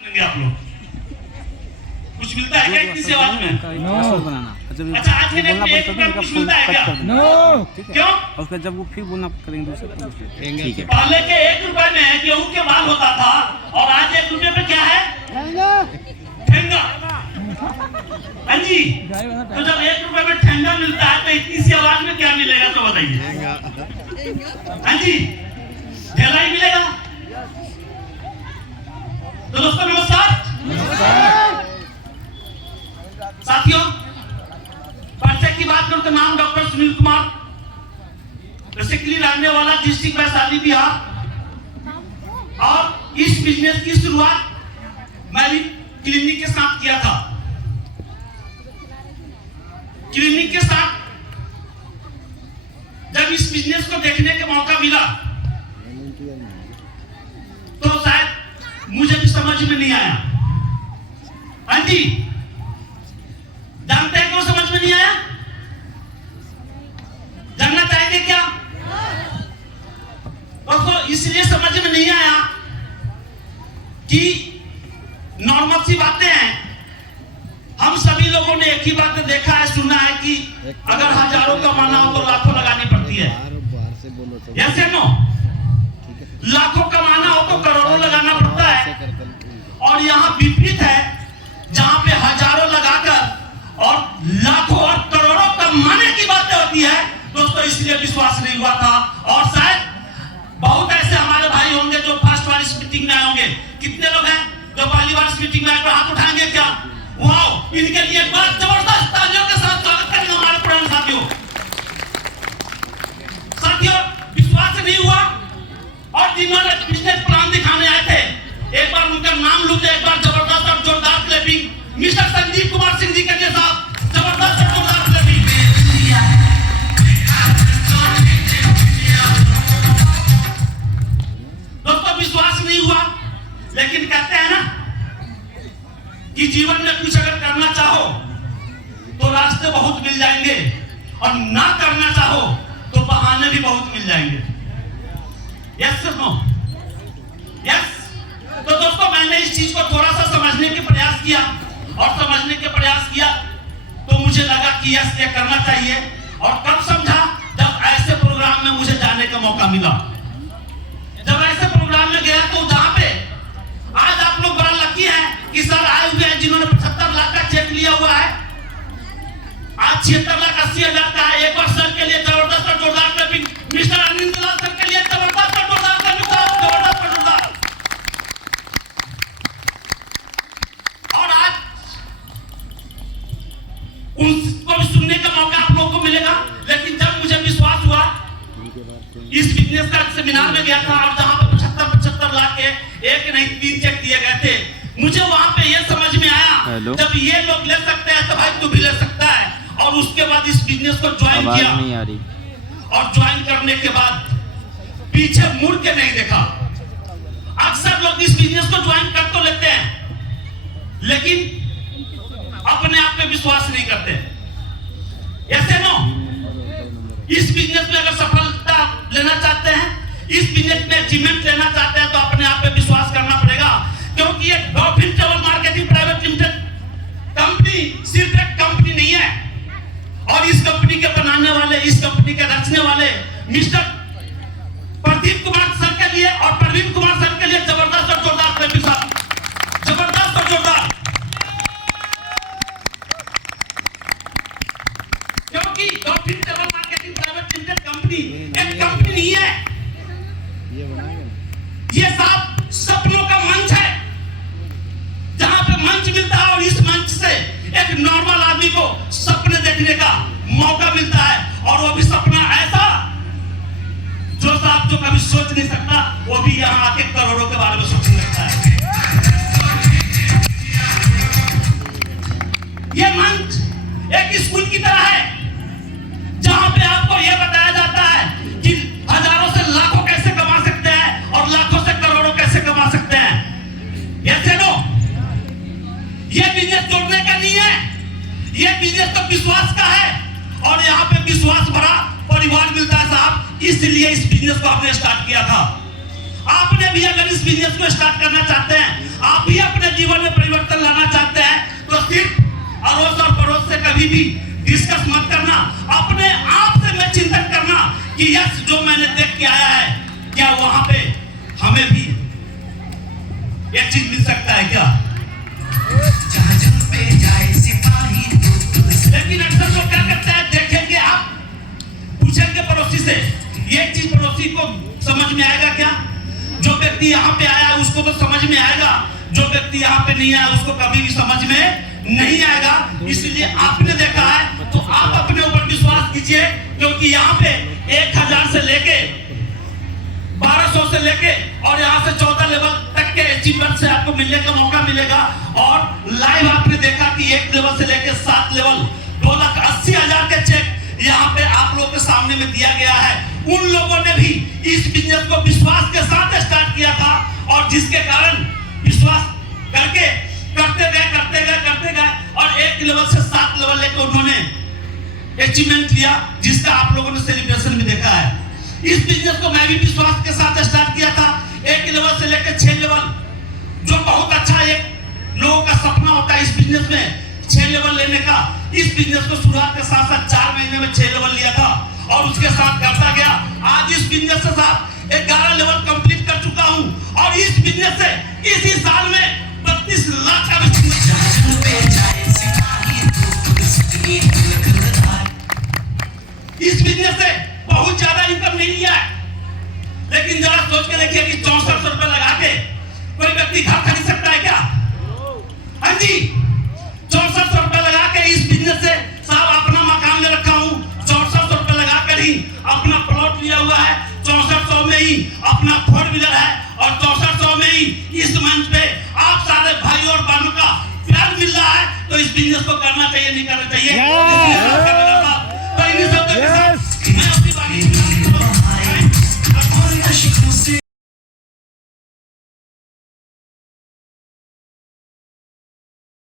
आप लोग कुछ मिलता है क्या इतनी सेवा में? अच्छा आज के डेट में 1 रुपया कुछ मिलता है क्या? नो। क्यों? और उसका जब वो फिर बोलना करेंगे दूसरा ठीक है। पहले के 1 रुपए में गेहूं के माल होता था और आज 1 रुपए में क्या है? ठेंगा। हाँ जी, तो जब 1 रुपए में ठेंगा मिलता है तो इतनी सी आवाज में क्या मिलेगा तो बताइए। हाँ जी, ठेला ही मिलेगा। तो दोस्तों नमस्कार। साथियों, परिचय की बात करूं तो नाम डॉक्टर सुनील कुमार, बेसिकली रहने वाला डिस्ट्रिक्ट वैशाली बिहार। और इस बिजनेस की शुरुआत मैं भी क्लिनिक के साथ किया था। क्लिनिक के साथ जब इस बिजनेस को देखने का मौका मिला तो शायद मुझे भी समझ में नहीं आया। हाँ जी, जानते हैं क्यों समझ में नहीं आया? जानना चाहेंगे क्या? दोस्तों इसलिए समझ में नहीं आया कि नॉर्मल सी बातें हैं। हम सभी लोगों ने एक ही बात देखा है, सुना है कि अगर हजारों कमाना हो तो लाखों लगानी पड़ती है। यस या नो? लाखों कमाना हो तो करोड़ों लगाना पड़ता है। और यहाँ विपरीत है, जहां पे हजारों लगाकर और लाखों और करोड़ों कमाने की बातें होती है। दोस्तों इसलिए विश्वास नहीं हुआ था। और शायद बहुत ऐसे हमारे भाई होंगे जो फर्स्ट वाली इस मीटिंग में आए होंगे। कितने लोग हैं जो पहली बार इस मीटिंग में आए? हाथ उठाएंगे क्या? वाओ, इनके लिए एक बार जबरदस्त तालियों के साथ स्वागत करेंगे हमारे पुराने साथियों। साथियों विश्वास नहीं हुआ और जिन्होंने बिजनेस प्लान दिखाने आए थे, एक बार उनका नाम लूटे, एक बार जबरदस्त और जोरदार क्लैपिंग मिस्टर संजीव कुमार सिंह जी के लिए साहब, जबरदस्त और जोरदार क्लैपिंग। दोस्तों विश्वास नहीं हुआ, लेकिन कहते हैं ना कि जीवन में कुछ अगर करना चाहो तो रास्ते बहुत मिल जाएंगे और ना करना चाहो तो बहाने भी बहुत मिल जाएंगे। Yes sir no? यस। तो दोस्तों मैंने इस चीज को थोड़ा सा समझने के प्रयास किया और समझने के प्रयास किया तो मुझे लगा कि यस ये करना चाहिए। और कब समझा? जब ऐसे प्रोग्राम में मुझे जाने का मौका मिला। जब ऐसे प्रोग्राम में गया तो जहां पे आज आप लोग बड़ा लकी हैं कि सर आए हुए हैं जिन्होंने 75 लाख का चेक लिया हुआ है। आज 76,80,000 का है। एक बार सर के लिए जबरदस्त और जोरदार क्लैपिंग। मिस्टर अनिल दलाल सर के लिए जबरदस्त और जोरदार क्लैपिंग, जबरदस्त और जोरदार। और आज उनको भी सुनने का मौका आप लोगों को मिलेगा। लेकिन जब मुझे विश्वास हुआ, इस बिजनेस का सेमिनार में गया था और जहां पे 75 लाख के एक नहीं 3 चेक दिए गए थे, मुझे वहां पे ये समझ में आया जब ये लोग ले सकते हैं तो भाई तू भी ले सकता है। और उसके बाद इस बिजनेस को ज्वाइन किया। नहीं आ रही। और ज्वाइन करने के बाद पीछे मुड़ के नहीं देखा। अक्सर लोग इस बिजनेस को ज्वाइन कर तो लेते हैं लेकिन अपने आप पे विश्वास नहीं करते। ऐसे नो? इस बिजनेस में अगर सफलता लेना चाहते हैं, इस बिजनेस में अचीवमेंट लेना चाहते हैं तो अपने आप पे विश्वास करना पड़ेगा। क्योंकि ये dolphin travel marketing private limited company सिर्फ एक कंपनी नहीं है। और इस कंपनी के बनाने वाले, इस कंपनी के रचने वाले मिस्टर प्रदीप कुमार सर के लिए और प्रवीण कुमार सर के लिए जबरदस्त और जोरदार क्लैपिंग साहब, जबरदस्त और जोरदार। क्योंकि dolphin travel marketing private limited company एक कंपनी नहीं है। ये साहब सपनों का मंच है, जहां पे मंच मिलता है और इस मंच से एक नॉर्मल आदमी को सपने देखने का मौका मिलता है। और वो भी सपना ऐसा जो साहब जो कभी सोच नहीं सकता, वो भी यहाँ आके करोड़ों के बारे में सोचने लगता है। ये मंच एक स्कूल की तरह है जहां पे आपको यह बताया जाता है कि हजारों से लाखों कैसे कमा सकते हैं और लाखों से करोड़ों कैसे कमा सकते हैं। Yes no? ये बिजनेस जोड़ने का नहीं है, ये बिजनेस तो विश्वास का है। और यहाँ पे विश्वास भरा परिवार मिलता है साहब, इसलिए इस बिजनेस को आपने स्टार्ट किया था। आपने भी अगर इस बिजनेस को स्टार्ट करना चाहते हैं, आप भी अपने कभी भी डिस्कस मत करना, अपने आप से में चिंतन करना कि यस जो मैंने देख के आया है क्या वहां पे हमें भी एक चीज मिल सकता है क्या। लेकिन अक्सर लोग क्या करते हैं, देखेंगे आप पूछेंगे पड़ोसी से, ये चीज पड़ोसी को समझ में आएगा क्या? जो व्यक्ति यहाँ पे आया है उसको तो समझ में आएगा, जो व्यक्ति यहाँ पे नहीं आया उसको कभी भी समझ में नहीं आएगा। इसलिए आपने देखा है तो आप अपने ऊपर विश्वास कीजिए, क्योंकि यहाँ पे 1000 से लेके 1200 से लेके और यहाँ से 14 लेवल तक के अचीवमेंट से आपको मिलने का मौका मिलेगा। और लाइव आपने देखा कि 1 लेवल से लेके 7 लेवल 2,80,000 के चेक यहाँ पे आप लोगों के सामने में दिया गया है। उन लोगों ने भी इस बिजनेस को विश्वास के साथ स्टार्ट किया था और जिसके कारण विश्वास करके करते गए और 1 लेवल से 7 लेवल लेकर उन्होंने अचीवमेंट लिया, जिसका आप लोगों ने सेलिब्रेशन भी देखा है। इस बिजनेस को मैं भी विश्वास के साथ स्टार्ट किया था, 1 लेवल से लेकर 6 लेवल, जो बहुत अच्छा एक लोगों का सपना होता है इस बिजनेस में 6 लेवल लेने का। इस बिजनेस को शुरुआत के साथ 4 महीने में 6 लेवल लिया था और उसके साथ करता गया। आज इस बिजनेस से साथ 11 लेवल कंप्लीट कर चुका हूं और इस बिजनेस से इसी साल में 32 लाख का इस बिजनेस से बहुत ज्यादा इनकम नहीं लिया है, लेकिन जरा सोच के देखिए कि 6400 रुपए लगा के कोई व्यक्ति घर खरीद सकता है क्या? हाँ जी, 6400 रुपए लगा के इस बिजनेस से साहब अपना मकान ले रखा हूँ, 6400 रुपए लगा कर ही अपना प्लॉट लिया हुआ है, 6400 में ही अपना 4 व्हीलर है और 6400 में ही इस मंच पे आप सारे भाई और बहनों का प्यार मिल रहा है। तो इस बिजनेस को करना चाहिए, नहीं करना चाहिए?